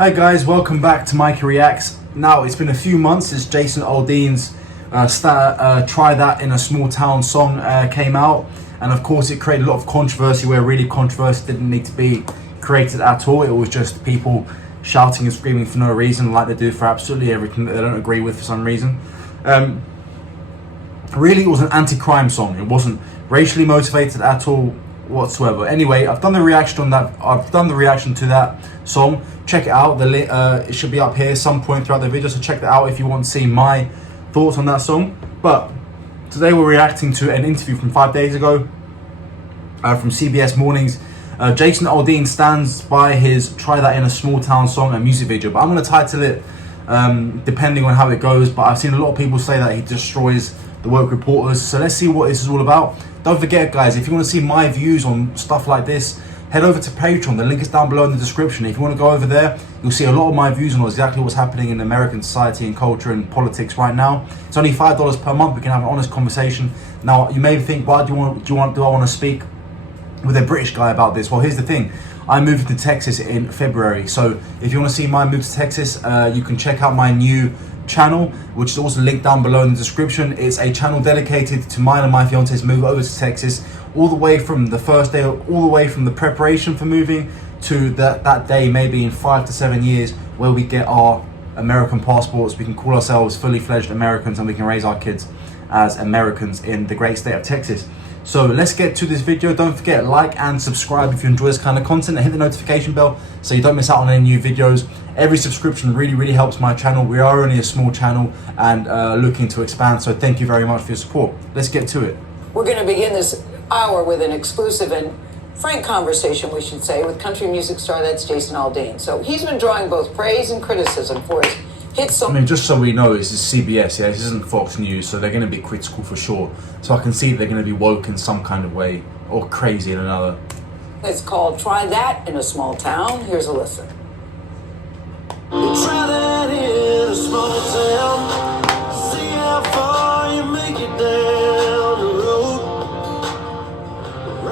Hi guys, welcome back to Mikey Reacts. Now, it's been a few months since Jason Aldean's Try That in a Small Town song came out. And of course it created a lot of controversy where really controversy didn't need to be created at all. It was just people shouting and screaming for no reason, like they do for absolutely everything that they don't agree with for some reason. Really, it was an anti-crime song. It wasn't racially motivated at all whatsoever. Anyway, I've done the reaction on that. I've done the reaction to that song. Check it out. It should be up here some point throughout the video, so check that out if you want to see my thoughts on that song. But today we're reacting to an interview from 5 days ago from CBS Mornings. Jason Aldean stands by his Try That in a Small Town song and music video, but I'm going to title it depending on how it goes. But I've seen a lot of people say that he destroys the woke reporters, so let's see what this is all about. Don't forget guys, if you want to see my views on stuff like this, head over to Patreon. The link is down below in the description. If you want to go over there, you'll see a lot of my views on exactly what's happening in American society and culture and politics right now. It's only $5 per month. We can have an honest conversation. Now, you may think, why do I want to speak with a British guy about this? Well, here's the thing. I moved to Texas in February. So if you want to see my move to Texas, you can check out my new channel, which is also linked down below in the description. It's a channel dedicated to mine and my fiance's move over to Texas, all the way from the first day, all the way from the preparation for moving to that day, maybe in 5 to 7 years, where we get our American passports. We can call ourselves fully fledged Americans and we can raise our kids as Americans in the great state of Texas. So let's get to this video. Don't forget, like and subscribe if you enjoy this kind of content, and hit the notification bell so you don't miss out on any new videos. Every subscription really helps my channel. We are only a small channel and looking to expand, so thank you very much for your support. Let's get to it. We're going to begin this hour with an exclusive and frank conversation, we should say, with country music star, that's Jason Aldean. So he's been drawing both praise and criticism for his hit song. I mean, just so we know, this is CBS, yeah, this isn't Fox News, so they're going to be critical for sure. So I can see that they're going to be woke in some kind of way, or crazy in another. It's called Try That in a Small Town. Here's a listen. Try that in a small town, see how far you make it down the road.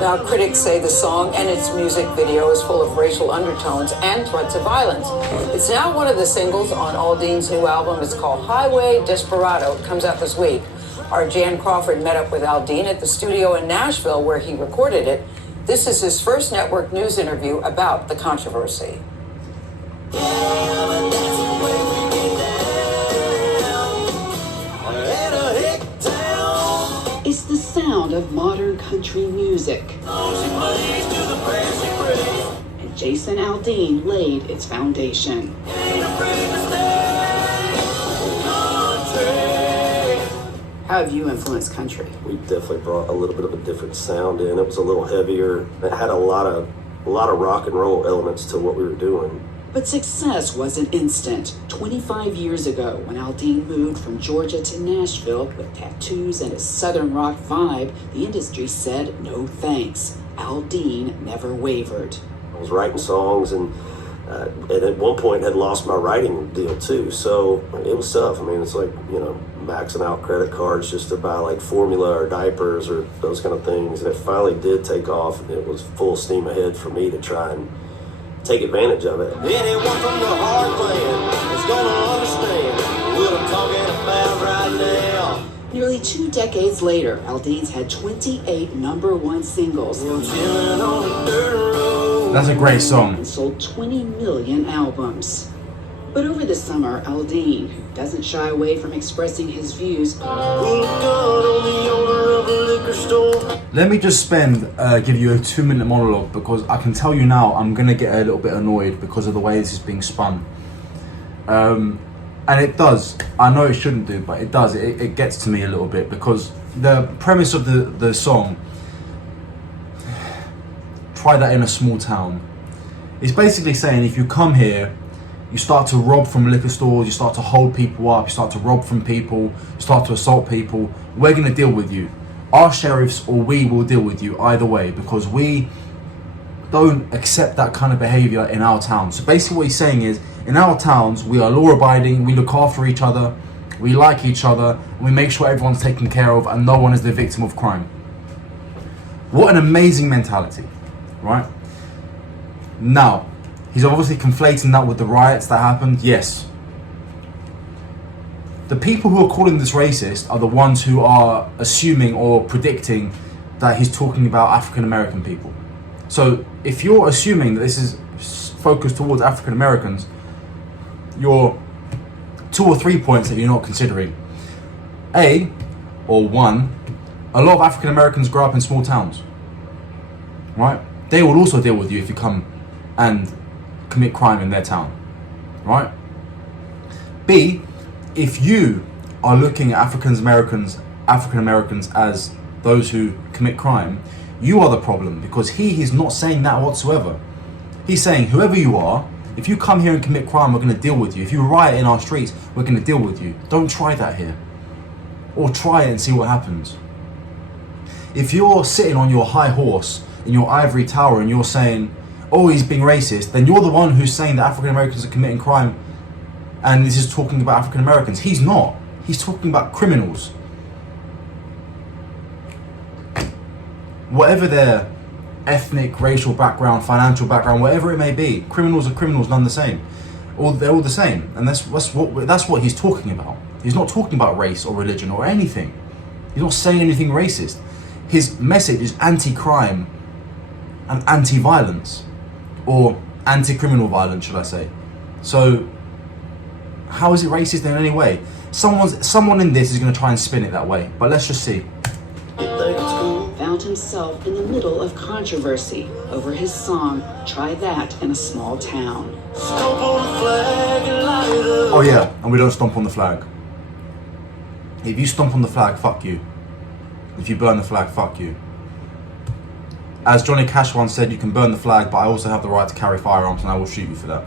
Now, critics say the song and its music video is full of racial undertones and threats of violence. It's now one of the singles on Aldean's new album. It's called Highway Desperado. It comes out this week. Our Jan Crawford met up with Aldean at the studio in Nashville where he recorded it. This is his first network news interview about the controversy. It's the sound of modern country music. And Jason Aldean laid its foundation. How have you influenced country? We definitely brought a little bit of a different sound in. It was a little heavier. It had a lot of rock and roll elements to what we were doing. But success wasn't instant. 25 years ago, when Aldean moved from Georgia to Nashville with tattoos and a southern rock vibe, the industry said no thanks. Aldean never wavered. I was writing songs and at one point had lost my writing deal too. So it was tough. I mean, it's like, you know, maxing out credit cards just to buy like formula or diapers or those kind of things. And it finally did take off, and it was full steam ahead for me to try and take advantage of it. Anyone from the heartland is gonna understand what I'm talking about right now. Nearly 2 decades later, Aldean's had 28 #1 singles. We're chilling on the dirt road. That's a great song. And sold 20 million albums. But over the summer, Aldean, who doesn't shy away from expressing his views, Pulled a gun on the owner of a liquor store. Let me just give you a 2-minute monologue, because I can tell you now I'm going to get a little bit annoyed because of the way this is being spun. And it does. I know it shouldn't do, but it does. It gets to me a little bit, because the premise of the song, Try That in a Small Town, is basically saying if you come here, you start to rob from liquor stores, you start to hold people up, you start to rob from people, you start to assault people, we're going to deal with you. Our sheriffs or we will deal with you either way, because we don't accept that kind of behavior in our town. So basically what he's saying is, in our towns, we are law abiding, we look after each other, we like each other, and we make sure everyone's taken care of and no one is the victim of crime. What an amazing mentality, right? Now, He's obviously conflating that with the riots that happened. Yes. The people who are calling this racist are the ones who are assuming or predicting that he's talking about African American people. So if you're assuming that this is focused towards African Americans, you're 2 or 3 points that you're not considering. One, a lot of African Americans grow up in small towns, right? They will also deal with you if you come and commit crime in their town, right? B, if you are looking at African Americans as those who commit crime, you are the problem, because he is not saying that whatsoever. He's saying whoever you are, if you come here and commit crime, we're going to deal with you. If you riot in our streets, we're going to deal with you. Don't try that here. Or try it and see what happens. If you're sitting on your high horse in your ivory tower and you're saying, oh, he's being racist, then you're the one who's saying that African Americans are committing crime and this is talking about African Americans. He's not. He's talking about criminals. Whatever their ethnic, racial background, financial background, whatever it may be, criminals are criminals, none the same. They're all the same, and that's what he's talking about. He's not talking about race or religion or anything. He's not saying anything racist. His message is anti-crime and anti-violence, or anti-criminal violence, should I say. So, how is it racist in any way? Someone in this is going to try and spin it that way, but let's just see. Found himself in the middle of controversy over his song, Try That in a Small Town. Oh yeah, and we don't stomp on the flag. If you stomp on the flag, fuck you. If you burn the flag, fuck you. As Johnny Cash once said, you can burn the flag, but I also have the right to carry firearms and I will shoot you for that.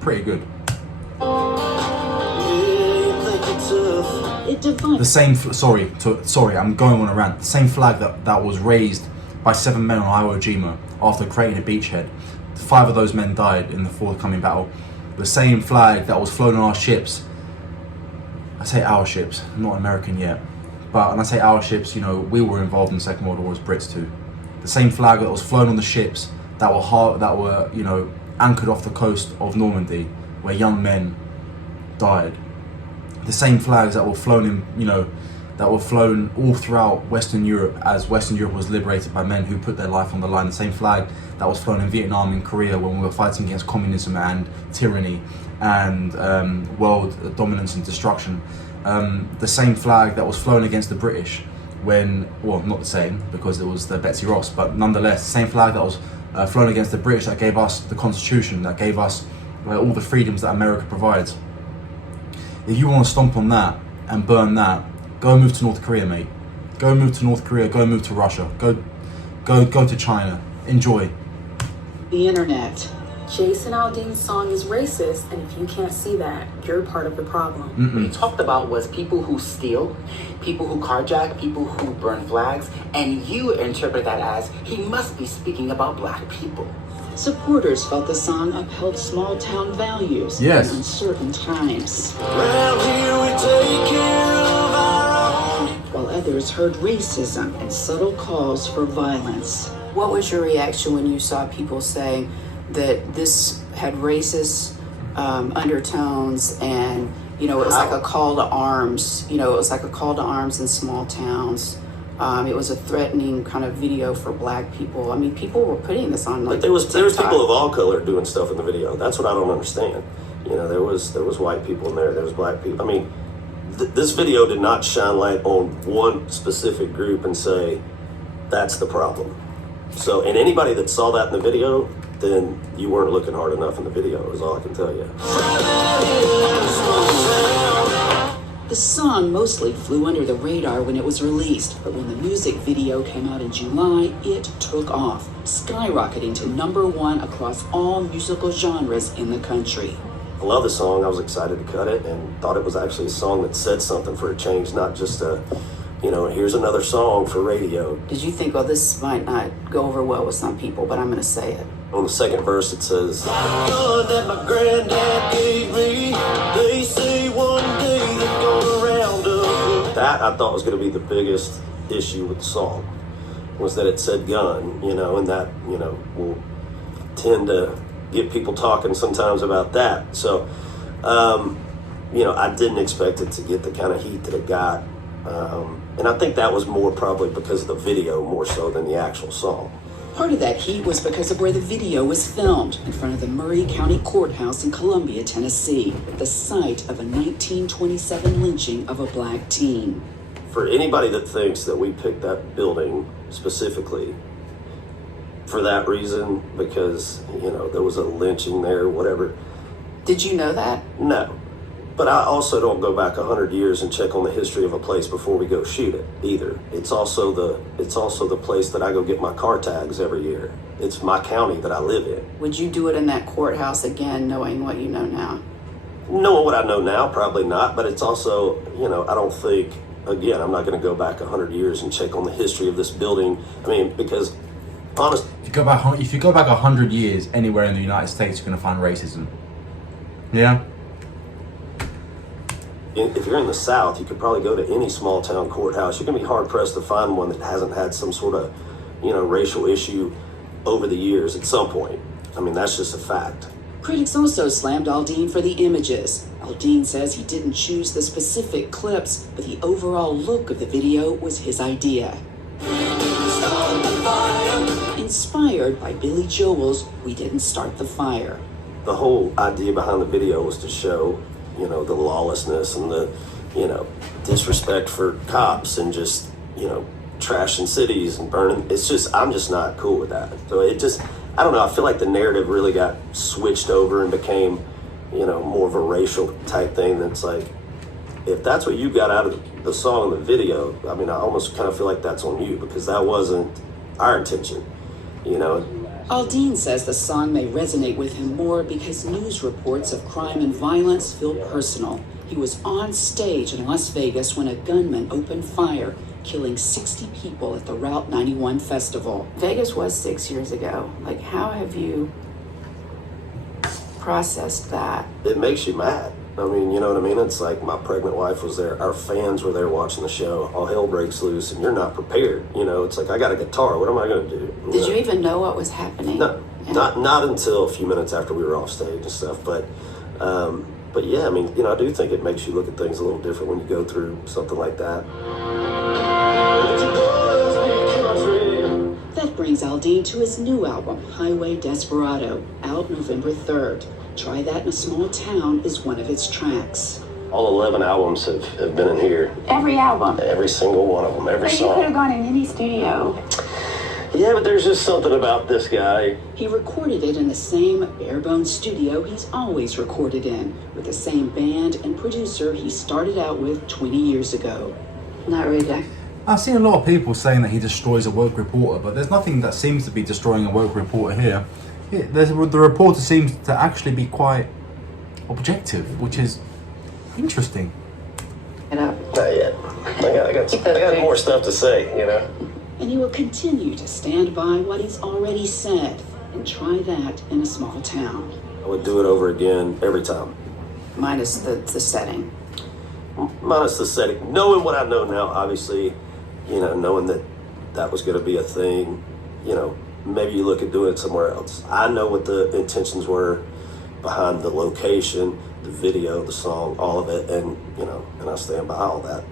Pretty good. The same, sorry, I'm going on a rant. The same flag that was raised by 7 men on Iwo Jima after creating a beachhead. 5 of those men died in the forthcoming battle. The same flag that was flown on our ships. I say our ships, not American yet. But when I say our ships, you know, we were involved in the Second World War as Brits too. The same flag that was flown on the ships that were you know, anchored off the coast of Normandy, where young men died. The same flags that were flown in, you know, that were flown all throughout Western Europe as Western Europe was liberated by men who put their life on the line. The same flag that was flown in Vietnam and Korea when we were fighting against communism and tyranny and world dominance and destruction. The same flag that was flown against the British when, well, not the same because it was the Betsy Ross, but nonetheless, the same flag that was flown against the British that gave us the Constitution, that gave us all the freedoms that America provides. If you want to stomp on that and burn that, go move to North Korea, mate. Go move to North Korea, go move to Russia, go to China, enjoy. The internet. Jason Aldean's song is racist, and if you can't see that, you're part of the problem. What he talked about was people who steal, people who carjack, people who burn flags, and you interpret that as he must be speaking about black people. Supporters felt the song upheld small town values Yes. in uncertain times. Round here we take care of our own. While others heard racism and subtle calls for violence. What was your reaction when you saw people saying that this had racist undertones and, you know, it was like a call to arms, you know, it was like a call to arms in small towns. It was a threatening kind of video for black people. I mean, people were putting this on like But there was TikTok. people of all color doing stuff in the video. That's what I don't understand. You know, there was white people in there was black people. I mean, this video did not shine light on one specific group and say that's the problem. So, and anybody that saw that in the video, then you weren't looking hard enough in the video, is all I can tell you. The song mostly flew under the radar when it was released, but when the music video came out in July, it took off, skyrocketing to #1 across all musical genres in the country. I love the song. I was excited to cut it and thought it was actually a song that said something for a change, not just a, you know, here's another song for radio. Did you think, oh, this might not go over well with some people, but I'm going to say it? On the second verse, it says, Blood that my granddad gave me. They say one day they're gonna round up. that I thought was going to be the biggest issue with the song, was that it said gun, you know, and that, you know, will tend to get people talking sometimes about that. So, you know, I didn't expect it to get the kind of heat that it got. And I think that was more probably because of the video more so than the actual song. Part of that heat was because of where the video was filmed, in front of the Murray County Courthouse in Columbia, Tennessee, the site of a 1927 lynching of a black teen. For anybody that thinks that we picked that building specifically for that reason, because, you know, there was a lynching there, whatever. Did you know that? No. But I also don't go back 100 years and check on the history of a place before we go shoot it either. It's also the place that I go get my car tags every year. It's my county that I live in. Would you do it in that courthouse again, knowing what you know now? Knowing what I know now, probably not. But it's also, you know, I don't think, again, I'm not going to go back 100 years and check on the history of this building. I mean, because honestly, If you go back 100 years anywhere in the United States, you're going to find racism. Yeah. if you're in the South, you could probably go to any small town courthouse. You're going to be hard pressed to find one that hasn't had some sort of, you know, racial issue over the years at some point. I mean, that's just a fact. Critics also slammed Aldean for the images. Aldean says he didn't choose the specific clips, but the overall look of the video was his idea. Inspired by Billy Joel's We Didn't Start the Fire. The whole idea behind the video was to show, you know, the lawlessness and the, you know, disrespect for cops and just, you know, trashing cities and burning. It's just, I'm just not cool with that. So it just, I don't know, I feel like the narrative really got switched over and became, you know, more of a racial type thing. That's like, if that's what you got out of the song and the video, I mean, I almost kind of feel like that's on you, because that wasn't our intention, you know. Aldean says the song may resonate with him more because news reports of crime and violence feel personal. He was on stage in Las Vegas when a gunman opened fire, killing 60 people at the Route 91 festival. Vegas was 6 years ago. Like, how have you processed that? It makes you mad. I mean, you know what I mean? It's like my pregnant wife was there. Our fans were there watching the show. All hell breaks loose, and you're not prepared. You know, it's like, I got a guitar. What am I going to do? Did you even know what was happening? No, Yeah. not until a few minutes after we were off stage and stuff. But yeah, I mean, you know, I do think it makes you look at things a little different when you go through something like that. That brings Aldean to his new album, Highway Desperado, out November 3rd. Try That in a Small Town is one of its tracks. All 11 albums have been in here. Every album. Every single one of them, every But you could have song. gone in any studio. Yeah, but there's just something about this guy. He recorded it in the same bare-bones studio he's always recorded in, with the same band and producer he started out with 20 years ago. Not really. I've seen a lot of people saying that he destroys a woke reporter, but there's nothing that seems to be destroying a woke reporter here. The reporter seems to actually be quite objective, which is interesting. Get up. Not yet. I got more stuff to say, you know. And he will continue to stand by what he's already said and try that in a small town. I would do it over again every time. Minus the setting. Minus the setting. Knowing what I know now, obviously, you know, knowing that that was going to be a thing, you know, maybe you look at doing it somewhere else. I know what the intentions were behind the location, the video, the song, all of it, and, you know, and I stand by all that.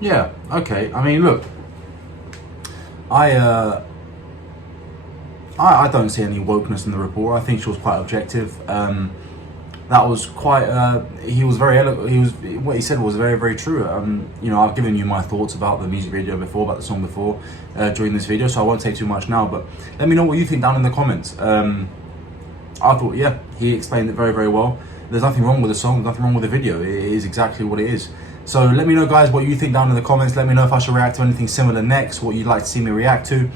Yeah, okay. I mean, look, I don't see any wokeness in the report. I think she was quite objective. That was quite. He was very what he said was very, very true. You know, I've given you my thoughts about the music video before, about the song before, during this video, so I won't say too much now. But let me know what you think down in the comments. I thought, yeah, he explained it very, very well. There's nothing wrong with the song. There's nothing wrong with the video. It is exactly what it is. So let me know, guys, what you think down in the comments. Let me know if I should react to anything similar next, what you'd like to see me react to.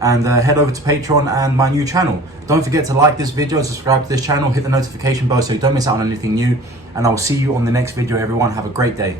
And head over to Patreon and my new channel. Don't forget to like this video, subscribe to this channel, hit the notification bell so you don't miss out on anything new. And I'll see you on the next video, everyone. Have a great day.